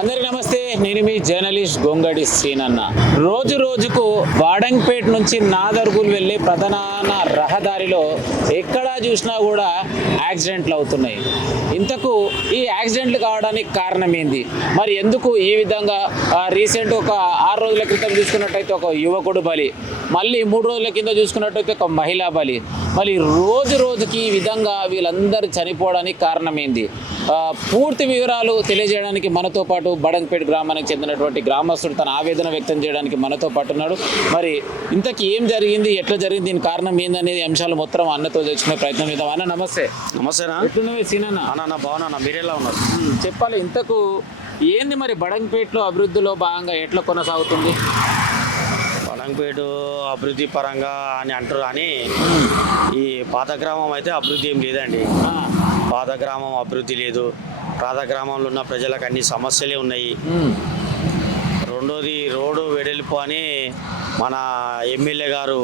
అందరికీ నమస్తే. నేను మీ జర్నలిస్ట్ గొంగడి సీనన్న. రోజు రోజుకు వాడంపేట నుంచి నాదర్గుల్ వెళ్ళే ప్రధాన రహదారిలో ఎక్కడా చూసినా కూడా యాక్సిడెంట్లు అవుతున్నాయి. ఇంతకు ఈ యాక్సిడెంట్లు కావడానికి కారణం ఏంది? మరి ఎందుకు ఈ విధంగా రీసెంట్ ఒక 6 రోజుల క్రితం చూసుకున్నట్టయితే ఒక యువకుడు బలి, మళ్ళీ 3 రోజుల కింద చూసుకున్నట్టయితే ఒక మహిళా బలి, మళ్ళీ రోజు రోజుకి ఈ విధంగా వీళ్ళందరూ చనిపోవడానికి కారణం ఏంది? పూర్తి వివరాలు తెలియజేయడానికి మనతో పాటు బడంగపేట గ్రామానికి చెందినటువంటి గ్రామస్తుడు తన ఆవేదన వ్యక్తం చేయడానికి మనతో పాటు ఉన్నాడు. మరి ఇంతకీ ఏం జరిగింది, ఎట్లా జరిగింది, దీని కారణం ఏందనేది అంశాలు మొత్తం అన్నతో తెలుసుకునే ప్రయత్నం చేద్దాం. అన్న నమస్తే. నమస్తేనా. ఎట్లున్నవే సీనన్న? అన్న బాగున్నా, మీరెలా ఉన్నారు? చెప్పాలి, ఇంతకు ఏంది మరి బడంగపేటలో అభివృద్ధిలో భాగంగా ఎట్లా కొనసాగుతుంది? బడంగపేట అభివృద్ధి పరంగా అని అంటారు కానీ ఈ పాత గ్రామం అయితే అభివృద్ధి ఏం లేదండి. పాత గ్రామం అభివృద్ధి లేదు. పాత గ్రామంలో ఉన్న ప్రజలకు అన్ని సమస్యలే ఉన్నాయి. రెండోది రోడ్డు వెడల్పు అని మన ఎమ్మెల్యే గారు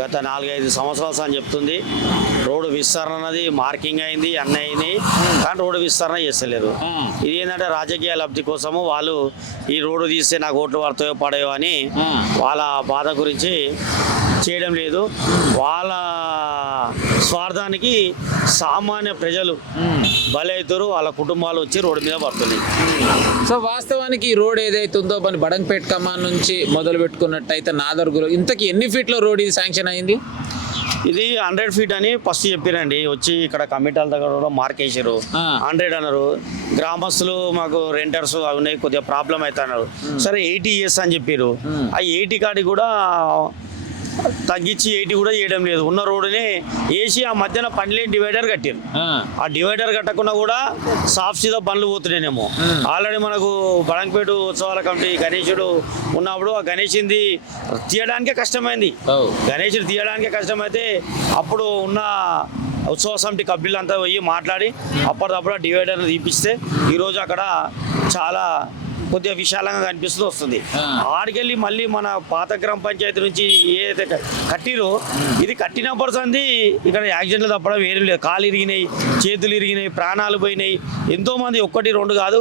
గత 4-5 సంవత్సరాలు అని చెప్తుంది. రోడ్డు విస్తరణ అన్నది మార్కింగ్ అయింది, అన్నీ అయినాయి, కానీ రోడ్డు విస్తరణ చేస్తలేరు. ఇది ఏంటంటే రాజకీయ లబ్ధి కోసము వాళ్ళు ఈ రోడ్డు తీస్తే నాకు ఓట్లు పడతాయో పడయో అని వాళ్ళ బాధ గురించి చేయడం లేదు. వాళ్ళ స్వార్థానికి సామాన్య ప్రజలు బలవుతారు, వాళ్ళ కుటుంబాలు వచ్చి రోడ్డు మీద పడుతున్నాయి. సో వాస్తవానికి ఈ రోడ్ ఏదైతే ఉందో మన బడంగపేట కమాన్ నుంచి మొదలు పెట్టుకున్నట్టయితే నాదర్గులు ఇంతకీ ఎన్ని ఫీట్ల రోడ్ ఇది శాంక్షన్ అయింది? ఇది 100 ఫీట్ అని ఫస్ట్ చెప్పారండి. వచ్చి ఇక్కడ కమిటాల దగ్గర కూడా మార్క్ వేసారు, 100 అన్నారు. గ్రామస్తులు మాకు రెంటర్స్ అవి ఉన్నాయి, కొద్దిగా ప్రాబ్లం అవుతున్నారు. సరే 80 ఇయర్స్ అని చెప్పారు. ఆ 80 కాడికి కూడా తగ్గించి 80 కూడా చేయడం లేదు. ఉన్న రోడ్డుని వేసి ఆ మధ్యన పనిలేని డివైడర్ కట్టారు. ఆ డివైడర్ కట్టకుండా కూడా సాఫ్ సీదా బండ్లు పోతున్నాయేమో. ఆల్రెడీ మనకు బడంగపేట ఉత్సవాల కమిటీ గణేశుడు ఉన్నప్పుడు ఆ గణేషుని తీయడానికే కష్టమైంది. గణేశుడు తీయడానికే కష్టమైతే అప్పుడు ఉన్న ఉత్సవ సమితి కబ్బిళ్ళంతా పోయి మాట్లాడి అప్పటికప్పుడు డివైడర్ తీపిస్తే ఈరోజు అక్కడ చాలా కొద్దిగా విశాలంగా కనిపిస్తూ వస్తుంది. ఆడికెళ్ళి మళ్ళీ మన పాత గ్రామ పంచాయతీ నుంచి ఏదైతే కట్టిరో ఇది కట్టినప్పుడు సంది ఇక్కడ యాక్సిడెంట్లు తప్పడం వేరే లేదు. కాలు ఇరిగినాయి, చేతులు ఇరిగినాయి, ప్రాణాలు పోయినాయి. ఎంతోమంది 1-2 కాదు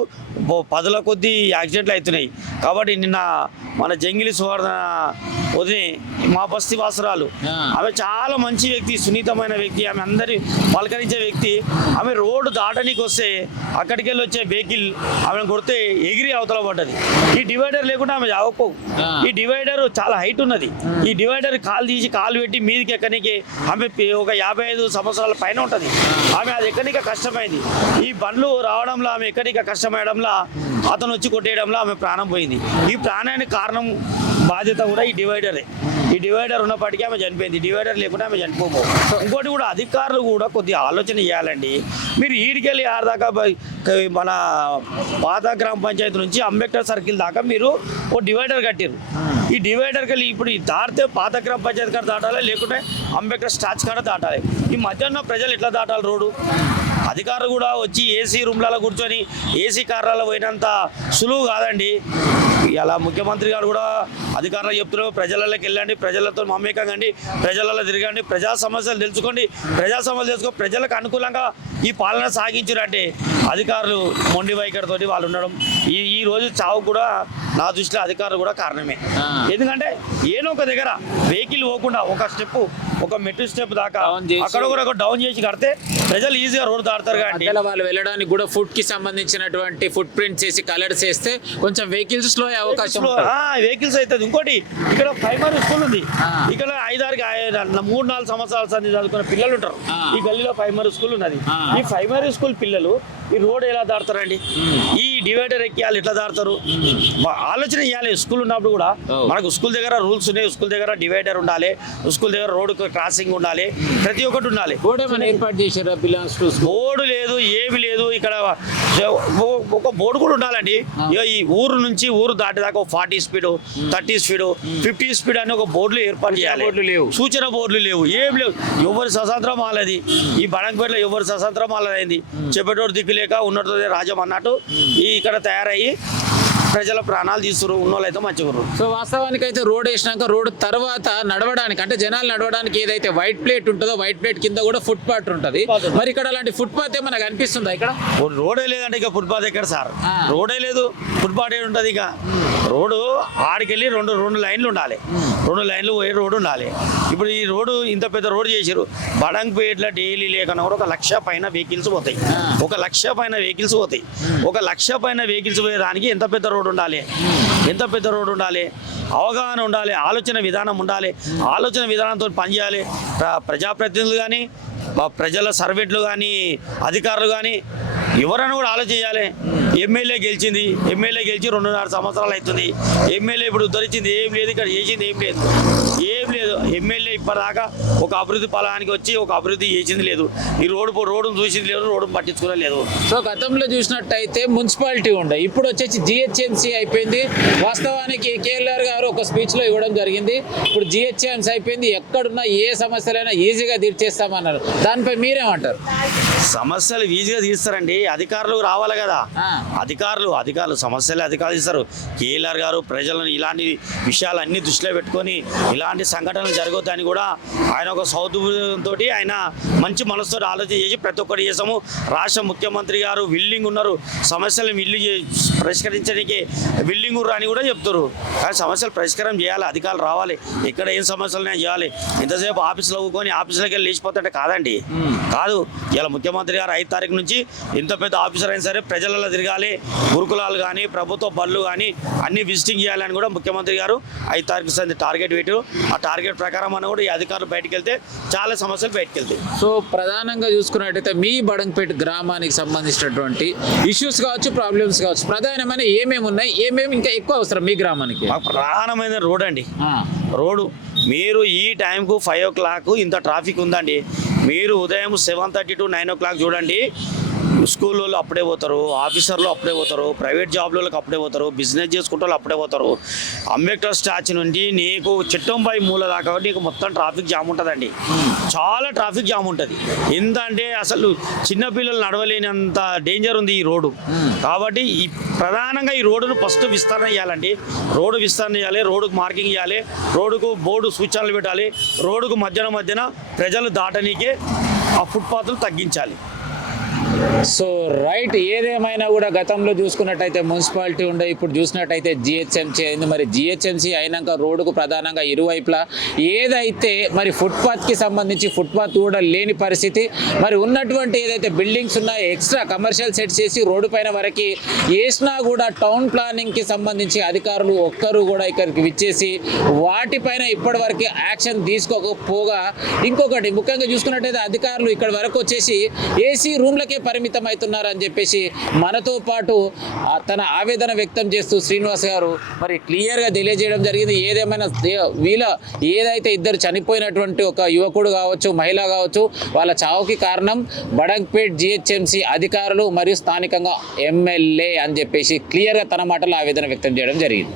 10ల కొద్దీ యాక్సిడెంట్లు అవుతున్నాయి. కాబట్టి నిన్న మన జంగిలి సువర్ణ వదిలి మా బస్తీ వాసురాలు, ఆమె చాలా మంచి వ్యక్తి, సున్నితమైన వ్యక్తి, ఆమె అందరి పలకరించే వ్యక్తి. ఆమె రోడ్డు దాటడానికి వస్తే అక్కడికి వెళ్ళి వచ్చే వెహికల్ ఆమెను కొడితే ఎగిరి అవతల పడ్డది. ఈ డివైడర్ లేకుండా ఆమె జాగపో. ఈ డివైడర్ చాలా హైట్ ఉన్నది. ఈ డివైడర్ కాలు తీసి కాలు పెట్టి మీదికి ఎక్కడానికి ఆమె ఒక 55 సంవత్సరాల పైన ఉంటుంది. ఆమె అది ఎక్కడిక కష్టమైంది. ఈ బండ్లు రావడంలో ఆమె ఎక్కడిక కష్టమయడంలో అతను వచ్చి కొట్టేయడంలో ఆమె ప్రాణం పోయింది. ఈ ప్రాణానికి కారణం బాధ్యత కూడా ఈ డివైడరే. ఈ డివైడర్ ఉన్నప్పటికీ ఆమె చనిపోయింది. డివైడర్ లేకుండా ఆమె చనిపోబో. ఇంకోటి కూడా అధికారులు కూడా కొద్దిగా ఆలోచన చేయాలండి. మీరు ఈడికెళ్ళి ఆడదాకా మన పాత గ్రామ పంచాయతీ నుంచి అంబేద్కర్ సర్కిల్ దాకా మీరు ఓ డివైడర్ కట్టారు. ఈ డివైడర్కి వెళ్ళి ఇప్పుడు దాటితే పాత గ్రామ పంచాయతీ కాడ దాటాలి, లేకుంటే అంబేద్కర్ స్టాచ్యూ కాడ దాటాలి. ఈ మధ్యాహ్నం ప్రజలు ఎట్లా దాటాలి రోడ్డు? అధికారులు కూడా వచ్చి ఏసీ రూమ్లలో కూర్చొని ఏసీ కార్లలో పోయినంత సులువు కాదండి. ఇలా ముఖ్యమంత్రి గారు కూడా అధికారులు చెప్తున్నారు, ప్రజలలోకి వెళ్ళండి, ప్రజలతో మమేకండి, ప్రజలలో తిరగండి, ప్రజా సమస్యలు తెలుసుకోండి, ప్రజలకు అనుకూలంగా ఈ పాలన సాగించారంటే అధికారులు మొండి వైఖరితోటి వాళ్ళు ఉండడం ఈ రోజు చావు కూడా నా దృష్టిలో అధికారులు కూడా కారణమే. ఎందుకంటే ఏదో ఒక దగ్గర వెహికల్ పోకుండా ఒక మెట్రో స్టెప్ దాకా అక్కడ కూడా డౌన్ చేసి కడితే ప్రజలు ఈజీగా రోడ్డు దాడతారు. కానీ వాళ్ళు వెళ్ళడానికి కూడా ఫుడ్ కి సంబంధించినటువంటి ఫుట్ ప్రింట్స్ వేసి కలర్స్ వేస్తే కొంచెం వెహికల్స్ స్లో అయ్యే అవకాశం, వెహికల్స్ అవుతుంది. ఇంకోటి ఇక్కడ ప్రైమరీ స్కూల్ ఉంది. ఇక్కడ 3-4 సంవత్సరాల సంది చదువుకున్న పిల్లలు ఉంటారు. ఈ గల్లీలో ప్రైమరీ స్కూల్ ఉన్నది. ఈ ప్రైమరీ స్కూల్ పిల్లలు ఈ రోడ్ ఎలా దాడతారండి? ఈ డివైడర్ ఎక్కి వాళ్ళు ఎట్లా దాడతారు? ఆలోచన చేయాలి. స్కూల్ ఉన్నప్పుడు కూడా మనకు స్కూల్ దగ్గర రూల్స్ ఉన్నాయి. స్కూల్ దగ్గర డివైడర్ ఉండాలి, స్కూల్ దగ్గర రోడ్ క్రాసింగ్ ఉండాలి, ప్రతి ఒక్కటి ఉండాలి. ఏర్పాటు చేశారు బోర్డు లేదు, ఏమి లేదు. ఇక్కడ ఒక బోర్డు కూడా ఉండాలండి. ఈ ఊరు నుంచి ఊరు దాటేదాకా 40 స్పీడ్, 30 స్పీడ్, 50 స్పీడ్ అని ఒక బోర్డులు ఏర్పాటు చేయాలి. సూచన బోర్డులు లేవు, ఏం లేవు. ఎవరి స్వతంత్రం వాళ్ళది. ఈ బడంగపేటలో ఎవరి స్వతంత్రం వాళ్ళదైంది. చెప్పేటోడు దిక్కు లేక ఉన్నట్టు రాజ్యం అన్నట్టు ఇక్కడ తయారయ్యి ప్రజల ప్రాణాలు తీస్తున్నారు, ఉన్నోళ్ళు అయితే మంచిగురు. సో వాస్తవానికి అయితే రోడ్ వేసినాక రోడ్ తర్వాత నడవడానికి అంటే జనాలు నడవడానికి ఏదైతే వైట్ ప్లేట్ ఉంటుందో వైట్ ప్లేట్ కింద కూడా ఫుట్ పాత్ ఉంటుంది. మరి ఇక్కడ అలాంటి ఫుట్ పాత్ ఏమన్నా కనిపిస్తుందా ఇక్కడ? రోడే లేదంటే ఇక ఫుట్పాత్ ఎక్కడ సార్? రోడే లేదు, ఫుట్పాత్ ఏడు ఉంటుంది. ఇక రోడ్డు ఆడికెళ్ళి రెండు లైన్లు ఉండాలి, 2 లైన్లు పోయే రోడ్డు ఉండాలి. ఇప్పుడు ఈ రోడ్డు ఇంత పెద్ద రోడ్డు చేశారు. బడంగపేటలో డైలీ లేకన్నా కూడా 1 లక్ష పైన వెహికల్స్ పోతాయి. 1 లక్ష పైన వెహికల్స్ పోతాయి. 1 లక్ష పైన వెహికల్స్ పోయేదానికి ఎంత పెద్ద రోడ్డు ఉండాలి, ఎంత పెద్ద రోడ్డు ఉండాలి, అవగాహన ఉండాలి, ఆలోచన విధానం ఉండాలి. ఆలోచన విధానంతో పనిచేయాలి. ప్రజాప్రతినిధులు కానీ, ప్రజల సర్వెంట్లు కానీ, అధికారులు కానీ ఎవరైనా కూడా ఆలోచించాలి. ఎమ్మెల్యే గెలిచి 2.5 సంవత్సరాలు అవుతుంది. ఎమ్మెల్యే ఇప్పుడు ఉద్ధరించింది ఏం లేదు, ఇక్కడ చేసింది ఏం లేదు. ఎమ్మెల్యే ఇప్పటిదాకా ఒక అభివృద్ధి ఫలానికి వచ్చి ఒక అభివృద్ధి చేసింది లేదు. ఈ రోడ్డును చూసింది లేదు, రోడ్డును పట్టించుకోవడం లేదు. సో గతంలో చూసినట్టయితే మున్సిపాలిటీ ఉండే, ఇప్పుడు వచ్చేసి జిహెచ్ఎంసీ అయిపోయింది. వాస్తవానికి కేఎల్ఆర్ గారు ఒక స్పీచ్లో ఇవ్వడం జరిగింది. ఇప్పుడు జిహెచ్ఎంసీ అయిపోయింది, ఎక్కడున్నా ఏ సమస్యలైనా ఈజీగా తీర్చేస్తామన్నారు. దానిపై మీరేమంటారు? సమస్యలు ఈజీగా తీస్తారండి, అధికారులు రావాలి కదా. అధికారులు సమస్యలు అధికారులు ఇస్తారు. కేఎల్ఆర్ గారు ప్రజలను ఇలాంటి విషయాలన్నీ దృష్టిలో పెట్టుకొని ఇలాంటి సంఘటనలు జరగొద్దని కూడా ఆయన ఒక సౌతుతో ఆయన మంచి మనసుతో ఆలోచన చేసి ప్రతి ఒక్కటి చేసాము. రాష్ట్ర ముఖ్యమంత్రి గారు విల్లింగ్ ఉన్నారు, సమస్యలను పరిష్కరించడానికి విల్లింగ్ అని కూడా చెప్తారు. కానీ సమస్యలు పరిష్కారం చేయాలి, అధికారులు రావాలి, ఎక్కడ ఏం సమస్యలు చేయాలి. ఇంతసేపు ఆఫీసులో కూకొని ఆఫీసులోకి వెళ్ళి లేచిపోతుంటే కాదండి, కాదు. ఇలా ముఖ్యమంత్రి గారు 5 తారీఖు నుంచి ఎంత పెద్ద ఆఫీసర్ అయినా సరే ప్రజలలో తిరగాలి, గురుకులాలు కానీ ప్రభుత్వ బళ్ళు కానీ అన్ని విజిటింగ్ చేయాలని కూడా ముఖ్యమంత్రి గారు 5 తారీఖు టార్గెట్ పెట్టారు. ఆ టార్గెట్ ప్రకారం అన్న కూడా ఈ అధికారులు బయటకు వెళ్తే చాలా సమస్యలు బయటకు వెళ్తాయి. సో ప్రధానంగా చూసుకున్నట్టయితే మీ బడంగపేట గ్రామానికి సంబంధించినటువంటి ఇష్యూస్ కావచ్చు, ప్రాబ్లమ్స్ కావచ్చు, ప్రధానమైన ఏమేమి ఉన్నాయి, ఏమేమి ఇంకా ఎక్కువ అవసరం మీ గ్రామానికి? ప్రధానమైన రోడ్ అండి. రోడ్డు మీరు ఈ టైంకు 5 o'clock ఇంత ట్రాఫిక్ ఉందండి. మీరు ఉదయం 7:30 to 9 o'clock చూడండి, స్కూల్ వాళ్ళు అప్పుడే పోతారు, ఆఫీసర్లు అప్పుడే పోతారు, ప్రైవేట్ జాబ్లకు అప్పుడే పోతారు, బిజినెస్ చేసుకుంటే వాళ్ళు అప్పుడే పోతారు. అంబేద్కర్ స్టాచ్యూ నుండి నీకు చిట్టంబాయి మూల దాకా నీకు మొత్తం ట్రాఫిక్ జామ్ ఉంటుందండి. చాలా ట్రాఫిక్ జామ్ ఉంటుంది. ఎంత అసలు చిన్నపిల్లలు నడవలేనంత డేంజర్ ఉంది ఈ రోడ్డు. కాబట్టి ఈ ప్రధానంగా ఈ రోడ్డును ఫస్ట్ విస్తరణ చేయాలండి. రోడ్డు విస్తరణ చేయాలి, రోడ్డుకు మార్కింగ్ చేయాలి, రోడ్డుకు బోర్డు సూచనలు పెట్టాలి, రోడ్డుకు మధ్యన ప్రజలు దాటనీకే ఆ ఫుట్పాత్లు తగ్గించాలి. సో రైట్, ఏదేమైనా కూడా గతంలో చూసుకున్నట్టయితే మున్సిపాలిటీ ఉండే, ఇప్పుడు చూసినట్టయితే జిహెచ్ఎంసీ అయింది. మరి జిహెచ్ఎంసీ అయినాక రోడ్డుకు ప్రధానంగా ఇరువైపులా ఏదైతే మరి ఫుట్పాత్కి సంబంధించి ఫుట్పాత్ కూడా లేని పరిస్థితి. మరి ఉన్నటువంటి ఏదైతే బిల్డింగ్స్ ఉన్నాయో ఎక్స్ట్రా కమర్షియల్ సెట్స్ చేసి రోడ్డు పైన వరకు వేసినా కూడా టౌన్ ప్లానింగ్కి సంబంధించి అధికారులు ఒక్కరు కూడా ఇక్కడికి విచ్చేసి వాటిపైన ఇప్పటి వరకు యాక్షన్ తీసుకోకపోగా, ఇంకొకటి ముఖ్యంగా చూసుకున్నట్టయితే అధికారులు ఇక్కడ వరకు వచ్చేసి ఏసీ రూమ్లకే పరిమితం అవుతున్నారని చెప్పేసి మనతో పాటు తన ఆవేదన వ్యక్తం చేస్తూ శ్రీనివాస్ గారు మరి క్లియర్గా తెలియజేయడం జరిగింది. ఏదేమైనా ఏదైతే ఇద్దరు చనిపోయినటువంటి ఒక యువకుడు కావచ్చు, మహిళ కావచ్చు, వాళ్ళ చావుకి కారణం బడంగపేట్ జిహెచ్ఎంసీ అధికారులు మరియు స్థానికంగా ఎమ్మెల్యే అని చెప్పేసి క్లియర్గా తన మాటలో ఆవేదన వ్యక్తం చేయడం జరిగింది.